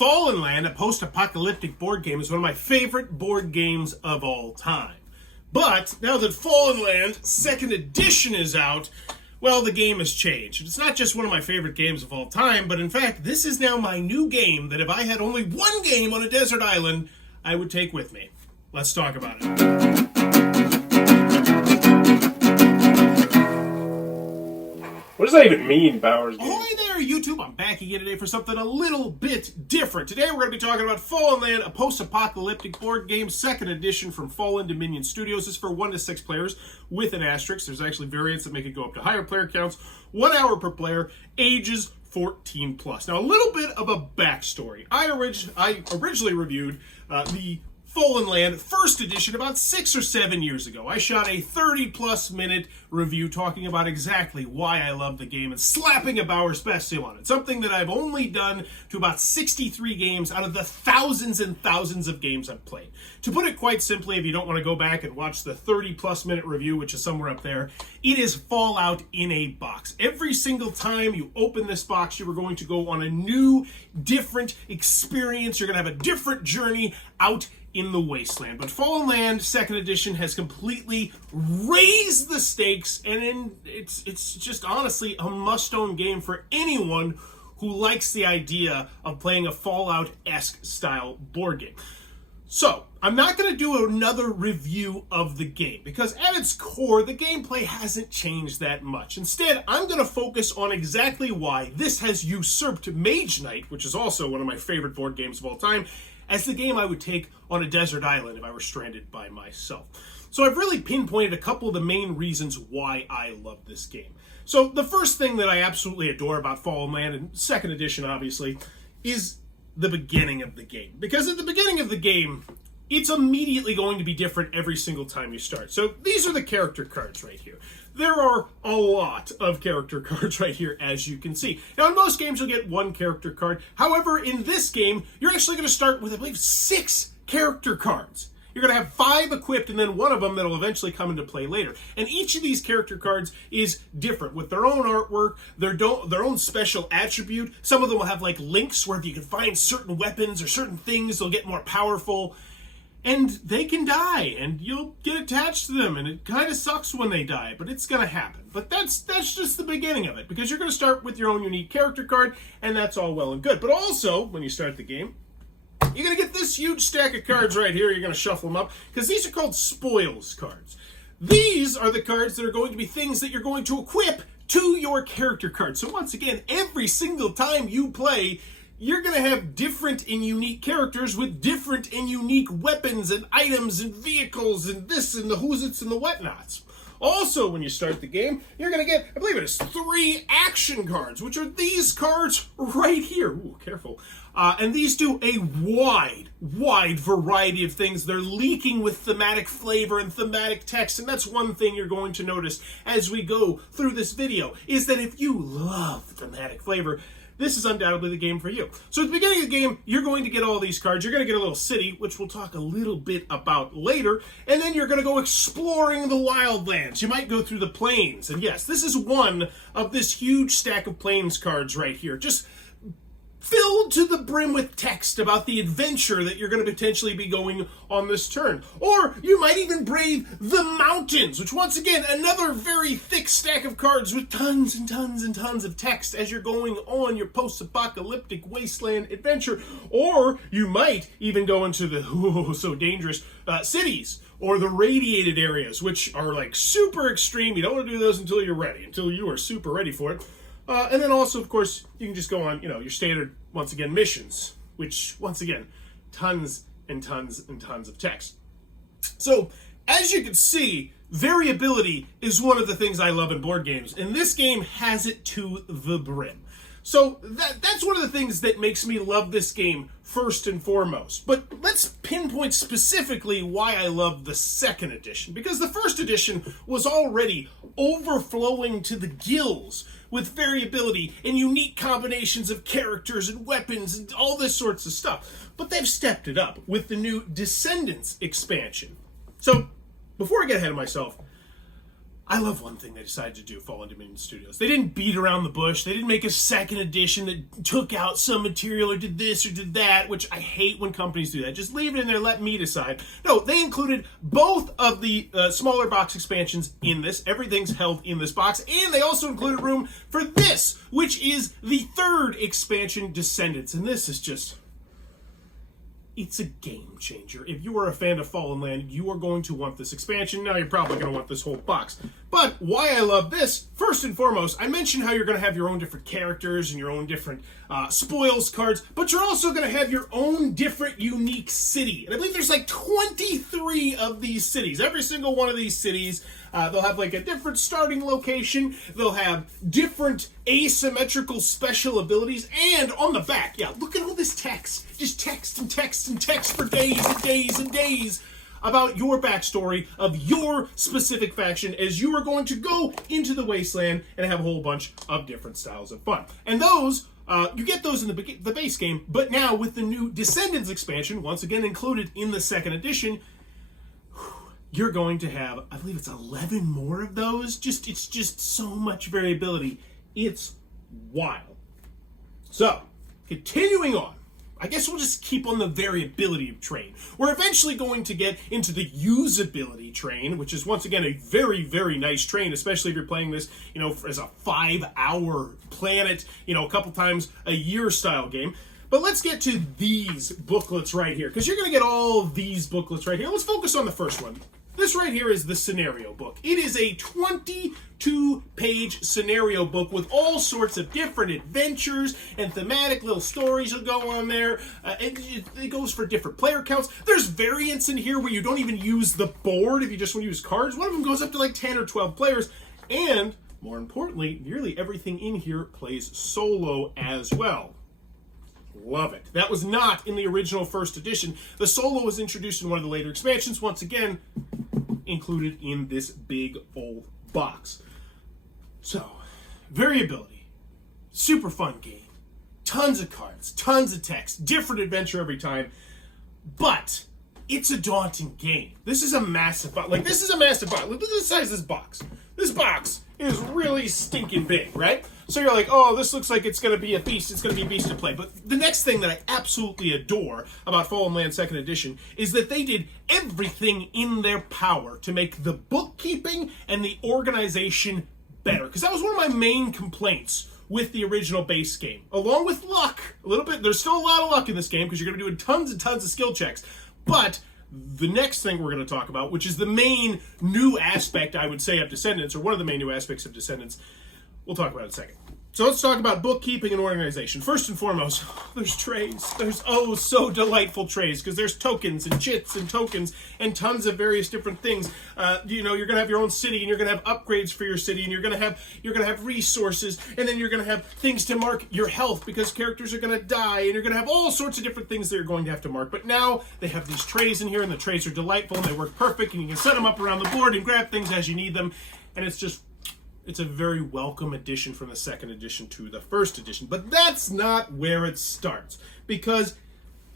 Fallen Land, a post-apocalyptic board game, is one of my favorite board games of all time. But now that Fallen Land 2nd edition is out, well, the game has changed. It's not just one of my favorite games of all time, but in fact, this is now my new game that if I had only one game on a desert island, I would take with me. Let's talk about it. What does that even mean, Bowers? Ahoy there, YouTube! I'm back again today for something a little bit different. Today we're going to be talking about Fallen Land, a post-apocalyptic board game, 2nd edition from Fallen Dominion Studios. This is for 1 to 6 players with an asterisk. There's actually variants that make it go up to higher player counts. 1 hour per player, ages 14 plus. Now, a little bit of a backstory. I originally reviewed the Fallen Land 1st edition about 6 or 7 years ago. I shot a 30-plus minute review talking about exactly why I love the game and slapping a Bowers Best seal on it. Something that I've only done to about 63 games out of the thousands and thousands of games I've played. To put it quite simply, if you don't want to go back and watch the 30-plus minute review, which is somewhere up there, it is Fallout in a box. Every single time you open this box, you are going to go on a new, different experience. You're going to have a different journey out in the wasteland. But Fallen Land 2nd edition has completely raised the stakes, and it's just honestly a must-own game for anyone who likes the idea of playing a Fallout-esque style board game. So, I'm not going to do another review of the game, because at its core, the gameplay hasn't changed that much. Instead, I'm going to focus on exactly why this has usurped Mage Knight, which is also one of my favorite board games of all time, as the game I would take on a desert island if I were stranded by myself. So I've really pinpointed a couple of the main reasons why I love this game. So the first thing that I absolutely adore about Fallen Land, and 2nd edition obviously, is the beginning of the game. Because at the beginning of the game, it's immediately going to be different every single time you start. So these are the character cards right here. There are a lot of character cards right here, as you can see. Now, in most games, you'll get 1 character card. However, in this game, you're actually going to start with, I believe, 6 character cards. You're going to have 5 equipped, and then 1 of them that'll eventually come into play later. And each of these character cards is different, with their own artwork, their own special attribute. Some of them will have, like, links where if you can find certain weapons or certain things, they'll get more powerful. And they can die, and you'll get attached to them, and it kind of sucks when they die, but it's going to happen. But that's just the beginning of it, because you're going to start with your own unique character card, and that's all well and good. But also, when you start the game, you're going to get this huge stack of cards right here. You're going to shuffle them up, because these are called spoils cards. These are the cards that are going to be things that you're going to equip to your character card. So once again, every single time you play, you're going to have different and unique characters with different and unique weapons and items and vehicles and this and the who's-its and the whatnots. Also, when you start the game, you're going to get, I believe it is 3 action cards, which are these cards right here. Ooh, careful. And these do a wide variety of things. They're leaking with thematic flavor and thematic text, and that's one thing you're going to notice as we go through this video, is that if you love thematic flavor, this is undoubtedly the game for you. So at the beginning of the game, you're going to get all these cards. You're going to get a little city, which we'll talk a little bit about later. And then you're going to go exploring the wildlands. You might go through the plains. And yes, this is one of this huge stack of plains cards right here. Just filled to the brim with text about the adventure that you're going to potentially be going on this turn. Or you might even brave the mountains, which once again, another very thick stack of cards with tons and tons and tons of text as you're going on your post-apocalyptic wasteland adventure. Or you might even go into the so dangerous cities, or the radiated areas, which are like super extreme. You don't want to do those until you're ready, until you are super ready for it. And then also, of course, you can just go on, your standard, once again, missions, which, once again, tons and tons and tons of text. So, as you can see, variability is one of the things I love in board games, and this game has it to the brim. So, that's one of the things that makes me love this game first and foremost. But let's pinpoint specifically why I love the 2nd edition, because the 1st edition was already overflowing to the gills with variability and unique combinations of characters and weapons and all this sorts of stuff. But they've stepped it up with the new Descendants expansion. So, before I get ahead of myself, I love one thing they decided to do, Fallen Dominion Studios. They didn't beat around the bush. They didn't make a second edition that took out some material or did this or did that, which I hate when companies do that. Just leave it in there, let me decide. No, they included both of the smaller box expansions in this. Everything's held in this box. And they also included room for this, which is the third expansion, Descendants. And this is just... it's a game changer. If you are a fan of Fallen Land, you are going to want this expansion. Now you're probably going to want this whole box. But why I love this, first and foremost, I mentioned how you're going to have your own different characters and your own different spoils cards, but you're also going to have your own different unique city. And I believe there's like 23 of these cities. Every single one of these cities, they'll have like a different starting location. They'll have different asymmetrical special abilities. And on the back, yeah, look at all this text. Just text and text and text for days and days and days about your backstory of your specific faction as you are going to go into the wasteland and have a whole bunch of different styles of fun. And those, you get those in the base game, but now with the new Descendants expansion, once again included in the second edition, you're going to have, I believe it's 11 more of those. It's just so much variability. It's wild. So, continuing on. I guess we'll just keep on the variability train. We're eventually going to get into the usability train, which is once again a very, very nice train, especially if you're playing this, as a 5-hour planet, a couple times a year style game. But let's get to these booklets right here, because you're going to get all these booklets right here. Let's focus on the first one. This right here is the scenario book. It is a 22-page scenario book with all sorts of different adventures and thematic little stories will go on there. It goes for different player counts. There's variants in here where you don't even use the board if you just want to use cards. One of them goes up to like 10 or 12 players. And, more importantly, nearly everything in here plays solo as well. Love it. That was not in the original first edition. The solo was introduced in one of the later expansions, once again, included in this big old box. So, variability. Super fun game. Tons of cards, tons of text, different adventure every time. But it's a daunting game. This is a massive box. Look at the size of this box. This box is really stinking big, right? So you're like, oh, this looks like it's going to be a beast. It's going to be a beast to play. But the next thing that I absolutely adore about Fallen Land 2nd Edition is that they did everything in their power to make the bookkeeping and the organization better. Because that was one of my main complaints with the original base game. Along with luck, a little bit, there's still a lot of luck in this game because you're going to be doing tons and tons of skill checks. But the next thing we're going to talk about, which is the main new aspect, I would say, of Descendants, or one of the main new aspects of Descendants, we'll talk about it in a second. So let's talk about bookkeeping and organization. First and foremost, there's trays. There's so delightful trays because there's tokens and chits and tokens and tons of various different things. You're going to have your own city and you're going to have upgrades for your city and you're going to have resources and then you're going to have things to mark your health because characters are going to die and you're going to have all sorts of different things that you're going to have to mark. But now they have these trays in here and the trays are delightful and they work perfect and you can set them up around the board and grab things as you need them, and it's a very welcome addition from the second edition to the first edition. But that's not where it starts. Because,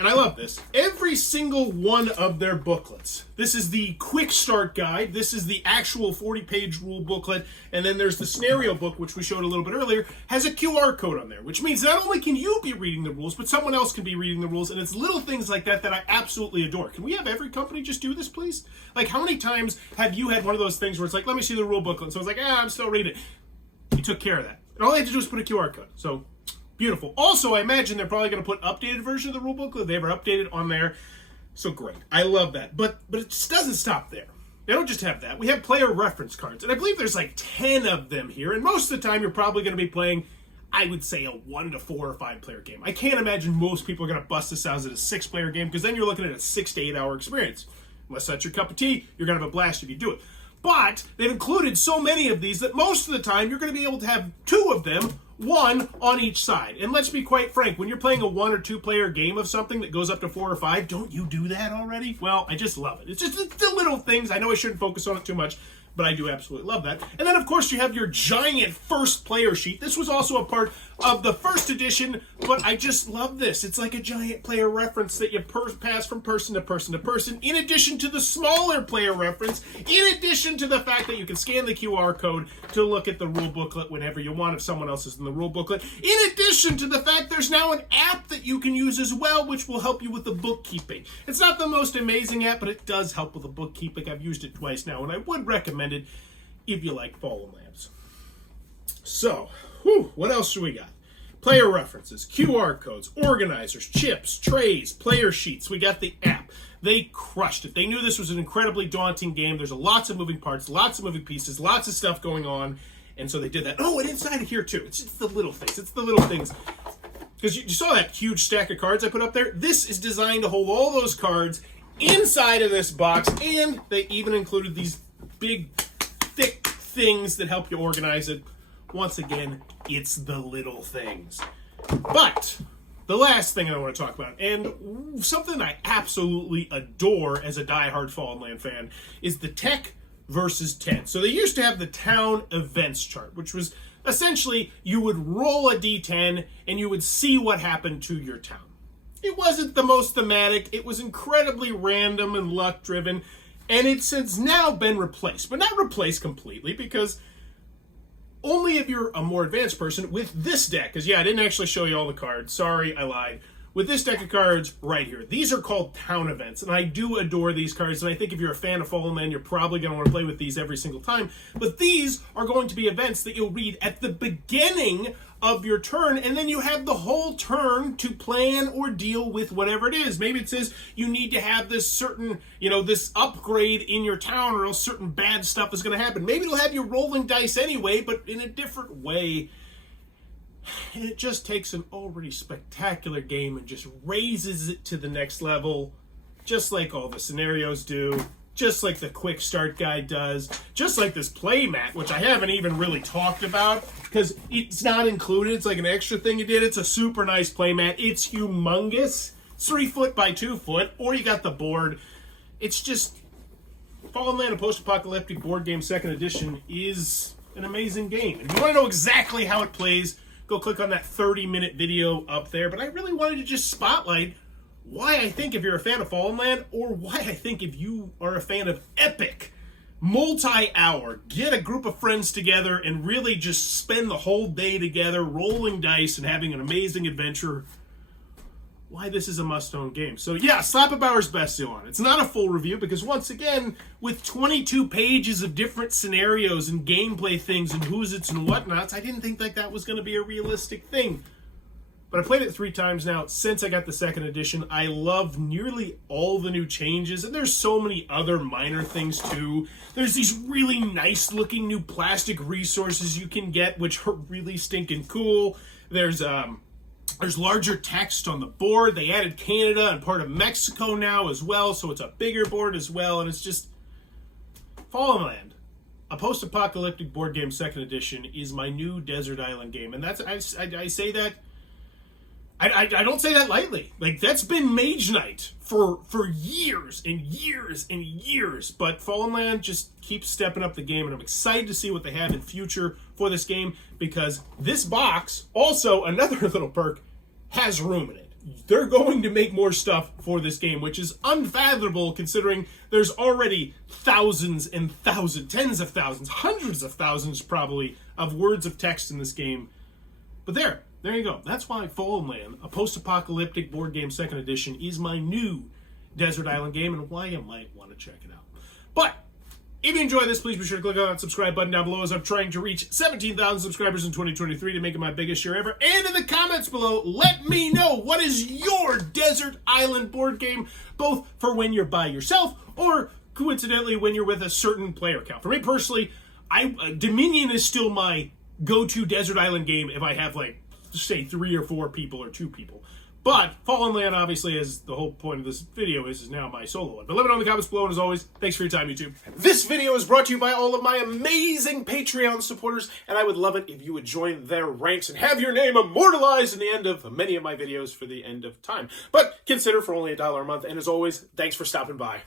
and I love this, every single one of their booklets, this is the quick start guide, this is the actual 40-page rule booklet, and then there's the scenario book, which we showed a little bit earlier, has a QR code on there, which means not only can you be reading the rules, but someone else can be reading the rules, and it's little things like that that I absolutely adore. Can we have every company just do this, please? Like, how many times have you had one of those things where it's like, let me see the rule booklet, and so it's like, I'm still reading it. You took care of that. And all they had to do was put a QR code. So, beautiful. Also, I imagine they're probably going to put updated version of the rule booklet. They ever updated on there. So great. I love that. But it just doesn't stop there. They don't just have that. We have player reference cards. And I believe there's like 10 of them here. And most of the time, you're probably going to be playing, I would say, a 1 to 4 or 5 player game. I can't imagine most people are going to bust this out as a 6-player game because then you're looking at a 6 to 8 hour experience. Unless that's your cup of tea, you're going to have a blast if you do it. But they've included so many of these that most of the time you're going to be able to have 2 of them, 1 on each side. And let's be quite frank, when you're playing a 1 or 2 player game of something that goes up to 4 or 5, don't you do that already? Well, I just love it. It's just the little things. I know I shouldn't focus on it too much, but I do absolutely love that. And then, of course, you have your giant first player sheet. This was also a part of the first edition, but I just love this. It's like a giant player reference that you pass from person to person to person, in addition to the smaller player reference, in addition to the fact that you can scan the QR code to look at the rule booklet whenever you want if someone else is in the rule booklet, in addition to the fact there's now an app that you can use as well, which will help you with the bookkeeping. It's not the most amazing app, but it does help with the bookkeeping. I've used it twice now, and I would recommend it if you like Fallen Lands. So, what else do we got? Player references, QR codes, organizers, chips, trays, player sheets. We got the app. They crushed it. They knew this was an incredibly daunting game. There's lots of moving parts, lots of moving pieces, lots of stuff going on, and so they did that. Oh, and inside of here too. It's the little things. It's the little things. Because you saw that huge stack of cards I put up there? This is designed to hold all those cards inside of this box, and they even included these big, thick things that help you organize it. Once again, it's the little things. But the last thing I want to talk about, and something I absolutely adore as a diehard Fallen Land fan, is the tech versus 10. So they used to have the town events chart, which was essentially you would roll a d10 and you would see what happened to your town. It wasn't the most thematic. It was incredibly random and luck driven, and it's since now been replaced, but not replaced completely, because only if you're a more advanced person with this deck, because yeah, I didn't actually show you all the cards. Sorry, I lied. With this deck of cards right here, these are called town events, and I do adore these cards, and I think if you're a fan of Fallen Land, you're probably going to want to play with these every single time. But these are going to be events that you'll read at the beginning of your turn, and then you have the whole turn to plan or deal with whatever it is. Maybe it says you need to have this certain, this upgrade in your town, or else certain bad stuff is going to happen. Maybe it'll have you rolling dice anyway, but in a different way. And it just takes an already spectacular game and just raises it to the next level, just like all the scenarios do, just like the quick start guide does, just like this play mat, which I haven't even really talked about because it's not included. It's like an extra thing you did. It's a super nice play mat. It's humongous. It's 3 foot by 2 foot, or you got the board. It's just Fallen Land, a post-apocalyptic board game 2nd edition, is an amazing game. If you want to know exactly how it plays, go click on that 30-minute video up there. But I really wanted to just spotlight why I think if you're a fan of Fallen Land, or why I think if you are a fan of epic, multi-hour, get a group of friends together and really just spend the whole day together rolling dice and having an amazing adventure, why this is a must-own game. So yeah, slap a Bauer's Best Seal on it. It's not a full review because, once again, with 22 pages of different scenarios and gameplay things and who's its and whatnots, I didn't think that was going to be a realistic thing. But I played it 3 times now since I got the 2nd edition. I love nearly all the new changes, and there's so many other minor things too. There's these really nice-looking new plastic resources you can get, which are really stinking cool. There's larger text on the board. They added Canada and part of Mexico now as well, so it's a bigger board as well, and it's just Fallen Land, a post-apocalyptic board game 2nd edition, is my new desert island game, and that's I say that. I don't say that lightly. Like, that's been Mage Knight for years and years and years. But Fallen Land just keeps stepping up the game, and I'm excited to see what they have in future for this game, because this box, also another little perk, has room in it. They're going to make more stuff for this game, which is unfathomable considering there's already thousands and thousands, tens of thousands, hundreds of thousands probably, of words of text in this game. But there you go. That's why Fallen Land, a post-apocalyptic board game 2nd edition, is my new desert island game, and why you might want to check it out. But if you enjoy this, please be sure to click on that subscribe button down below, as I'm trying to reach 17,000 subscribers in 2023 to make it my biggest year ever. And in the comments below, let me know, what is your desert island board game, both for when you're by yourself or coincidentally when you're with a certain player count. For me personally, Dominion is still my go-to desert island game if I have, like, say 3 or 4 people or 2 people. But Fallen Land, obviously, as the whole point of this video is now my solo one. But let me know in the comments below, and as always, thanks for your time, YouTube. This video is brought to you by all of my amazing Patreon supporters, and I would love it if you would join their ranks and have your name immortalized in the end of many of my videos for the end of time. But consider for only $1 a month, and as always, thanks for stopping by.